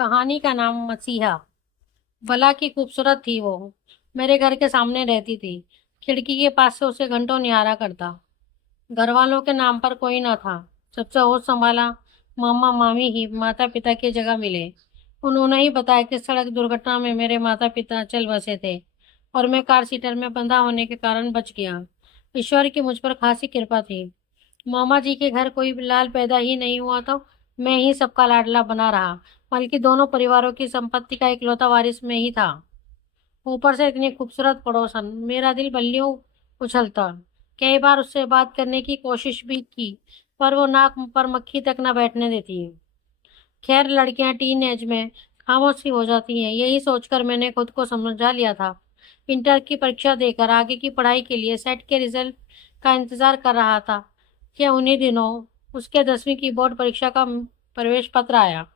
कहानी का नाम मसीहा। भला की खूबसूरत थी वो। मेरे घर के सामने रहती थी। खिड़की के पास से उसे घंटों निहारा करता। घर वालों के नाम पर कोई न था। सबसे होश संभाला मामा मामी ही माता पिता की जगह मिले। उन्होंने ही बताया कि सड़क दुर्घटना में मेरे माता पिता चल बसे थे और मैं कार सीटर में बंधा होने के कारण बच गया। ईश्वर की मुझ पर खासी कृपा थी। मामा जी के घर कोई लाल पैदा ही नहीं हुआ तो मैं ही सबका लाडला बना रहा, बल्कि दोनों परिवारों की संपत्ति का इकलौता वारिस मैं ही था। ऊपर से इतनी खूबसूरत पड़ोसन, मेरा दिल बल्लियों उछलता। कई बार उससे बात करने की कोशिश भी की, पर वो नाक पर मक्खी तक न बैठने देती है। खैर, लड़कियां टीन एज में खामोश सी हो जाती हैं, यही सोचकर मैंने खुद को समझा लिया था। इंटर की परीक्षा देकर आगे की पढ़ाई के लिए सेट के रिजल्ट का इंतजार कर रहा था कि उन्हीं दिनों उसके 10वीं की बोर्ड परीक्षा का प्रवेश पत्र आया।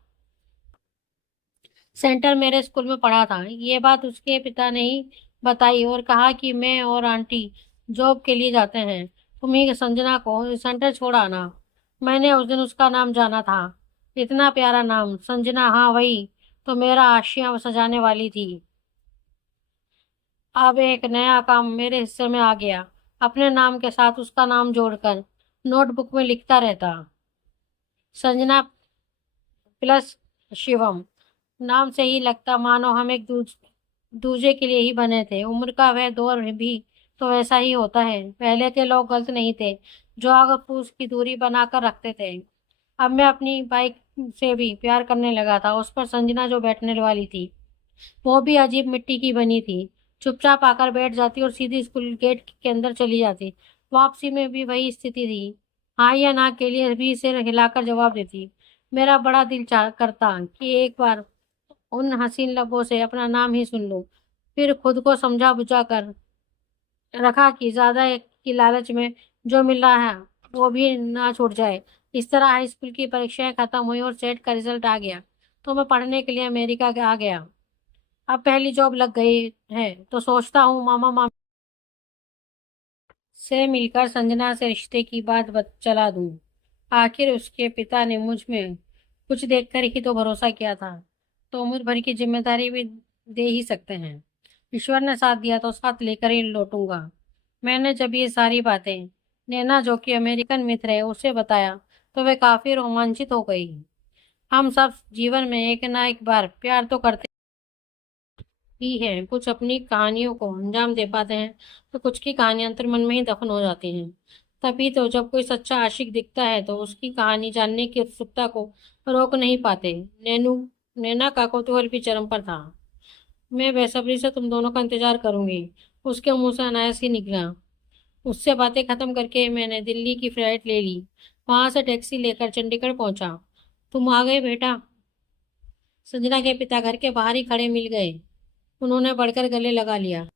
सेंटर मेरे स्कूल में पढ़ा था। ये बात उसके पिता ने ही बताई और कहा कि मैं और आंटी जॉब के लिए जाते हैं, तुम ही संजना को सेंटर छोड़ आना। मैंने उस दिन उसका नाम जाना था। इतना प्यारा नाम, संजना, हाँ वही तो मेरा आशियां सजाने वाली थी। अब एक नया काम मेरे हिस्से में आ गया। अपने नाम के साथ उसका नाम जोड़कर नोटबुक में लिखता रहता, संजना प्लस शिवम। नाम से ही लगता मानो हम एक दूजे के लिए ही बने थे। उम्र का वह दौर भी तो वैसा ही होता है। पहले के लोग गलत नहीं थे जो आग फूस की दूरी बनाकर रखते थे। अब मैं अपनी बाइक से भी प्यार करने लगा था। उस पर संजना जो बैठने वाली थी, वो भी अजीब मिट्टी की बनी थी। चुपचाप आकर बैठ जाती और सीधी स्कूल गेट के अंदर चली जाती। वापसी में भी वही स्थिति थी। हाँ या ना के लिए भी सिर हिलाकर जवाब देती। मेरा बड़ा दिल चाह करता कि एक बार उन हसीन लबों से अपना नाम ही सुन लूं। फिर खुद को समझा बुझा कर रखा कि ज्यादा की लालच में जो मिल रहा है वो भी ना छूट जाए। इस तरह हाई स्कूल की परीक्षाएं खत्म हुई और सेट का रिजल्ट आ गया तो मैं पढ़ने के लिए अमेरिका आ गया। अब पहली जॉब लग गई है तो सोचता हूँ मामा मामी से मिलकर संजना से रिश्ते की बात चला दूं। आखिर उसके पिता ने मुझ में कुछ देखकर ही तो भरोसा किया था, तो उम्र भर की जिम्मेदारी भी दे ही सकते हैं। ईश्वर ने साथ दिया तो साथ लेकर ही लौटूंगा। मैंने जब ये सारी बातें नैना, जो कि अमेरिकन मित्र है, उसे बताया तो वे काफी रोमांचित हो गई। हम सब जीवन में एक ना एक बार प्यार तो करते ही हैं। कुछ अपनी कहानियों को अंजाम दे पाते हैं तो कुछ की कहानियां अंतर मन में ही दफन हो जाती हैं। तभी तो जब कोई सच्चा आशिक दिखता है तो उसकी कहानी जानने की उत्सुकता को रोक नहीं पाते। नैना का कौतूहल भी चरम पर था। मैं बेसब्री से तुम दोनों का इंतजार करूंगी, उसके मुंह से अनायास ही निकला। उससे बातें खत्म करके मैंने दिल्ली की फ्लाइट ले ली। वहां से टैक्सी लेकर चंडीगढ़ पहुंचा। तुम आ गए बेटा। संजना के पिता घर के बाहर ही खड़े मिल गए। उन्होंने बढ़कर गले लगा लिया,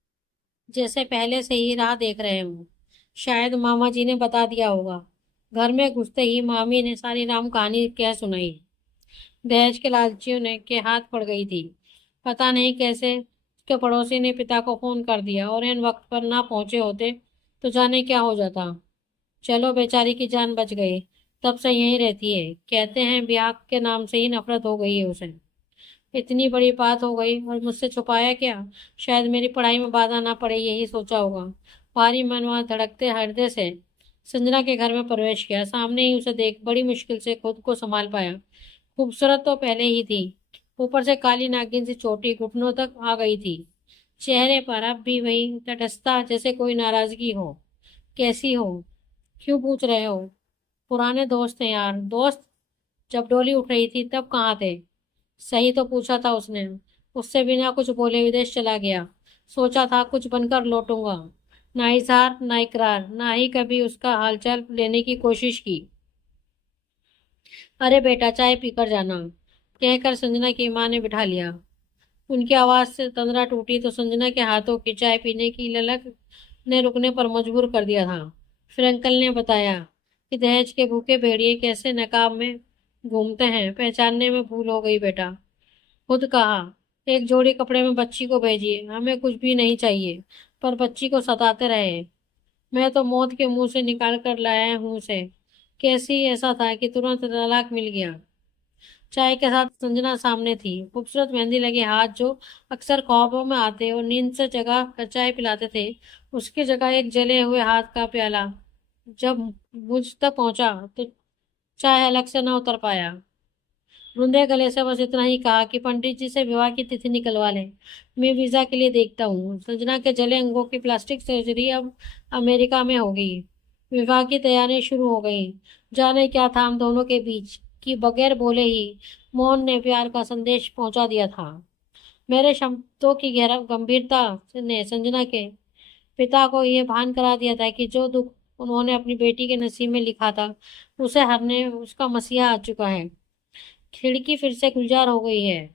जैसे पहले से ही राह देख रहे हूँ। शायद मामा जी ने बता दिया होगा। घर में घुसते ही मामी ने सारी राम कहानी कह सुनाई। दहेज के लालचियों ने के हाथ पड़ गई थी। पता नहीं कैसे उसके पड़ोसी ने पिता को फोन कर दिया और इन वक्त पर ना पहुंचे होते तो जाने क्या हो जाता। चलो, बेचारी की जान बच गई। तब से यहीं रहती है। कहते हैं ब्याह के नाम से ही नफरत हो गई है उसे। इतनी बड़ी बात हो गई और मुझसे छुपाया क्या? शायद मेरी पढ़ाई में बाधा ना पड़े, यही सोचा होगा। भारी मन वहां धड़कते हृदय से संजना के घर में प्रवेश किया। सामने ही उसे देख बड़ी मुश्किल से खुद को संभाल पाया। खूबसूरत तो पहले ही थी, ऊपर से काली नागिन सी चोटी घुटनों तक आ गई थी। चेहरे पर अब भी वही तटस्थता, जैसे कोई नाराजगी हो। कैसी हो? क्यों पूछ रहे हो? पुराने दोस्त हैं यार। दोस्त? जब डोली उठ रही थी तब कहाँ थे? सही तो पूछा था उसने। उससे बिना कुछ बोले विदेश चला गया। सोचा था कुछ बनकर लौटूंगा। ना इजहार ना इकरार, ना ही कभी उसका हालचाल लेने की कोशिश की। अरे बेटा, चाय पीकर जाना, कहकर संजना की माँ ने बिठा लिया। उनकी आवाज से तंद्रा टूटी तो संजना के हाथों की चाय पीने की ललक ने रुकने पर मजबूर कर दिया था। फिर अंकल ने बताया कि दहेज के भूखे भेड़िए कैसे नकाब में घूमते हैं, पहचानने में भूल हो गई बेटा। खुद कहा, एक जोड़ी कपड़े में बच्ची को भेजिए, हमें कुछ भी नहीं चाहिए, पर बच्ची को सताते रहे। मैं तो मौत के मुंह से निकाल कर लाया हूं उसे। कैसी ऐसा था कि तुरंत तलाक मिल गया। चाय के साथ संजना सामने थी, खूबसूरत मेहंदी लगे हाथ जो अक्सर ख्वाबों में आते और नींद से जगा कर चाय पिलाते थे, उसकी जगह एक जले हुए हाथ का प्याला। जब मुझ तक पहुंचा तो चाय अलग से न उतर पाया। रुंधे गले से बस इतना ही कहा कि पंडित जी से विवाह की तिथि निकलवा लें, मैं वीजा के लिए देखता हूँ। संजना के जले अंगों की प्लास्टिक सर्जरी अब अमेरिका में होगी। विवाह की तैयारी शुरू हो गई। जाने क्या था हम दोनों के बीच कि बगैर बोले ही मोहन ने प्यार का संदेश पहुंचा दिया था। मेरे शब्दों की गहरा गंभीरता ने संजना के पिता को यह भान करा दिया था कि जो दुख उन्होंने अपनी बेटी के नसीब में लिखा था, उसे हरने उसका मसीहा आ चुका है। खिड़की फिर से गुलजार हो गई है।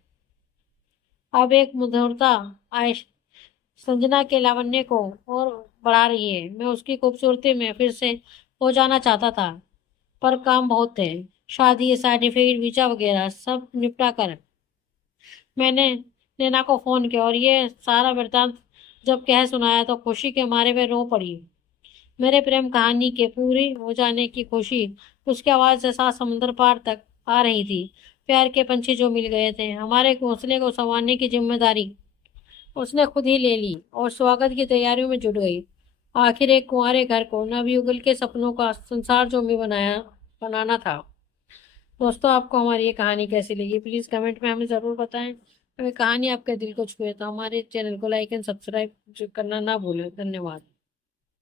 अब एक मधुरता आयश संजना के लावण्य को और बढ़ा रही है। मैं उसकी खूबसूरती में फिर से हो जाना चाहता था, पर काम बहुत थे। शादी, सर्टिफिकेट, वीजा वगैरह सब निपटा कर मैंने नैना को फोन किया और ये सारा वृतांत जब कह सुनाया तो खुशी के मारे में रो पड़ी। मेरे प्रेम कहानी के पूरी हो जाने की खुशी उसकी आवाज से सात समुद्र पार तक आ रही थी। प्यार के पंछी जो मिल गए थे, हमारे घोंसले को संवारने की जिम्मेदारी उसने खुद ही ले ली और स्वागत की तैयारियों में जुट गई। आखिर एक कुंवारे घर को नवयुगल के सपनों का संसार जो भी बनाना था। दोस्तों, आपको हमारी ये कहानी कैसी लगी प्लीज कमेंट में हमें जरूर बताएं। अगर कहानी आपके दिल को छुए तो हमारे चैनल को लाइक एंड सब्सक्राइब करना ना भूलें। धन्यवाद।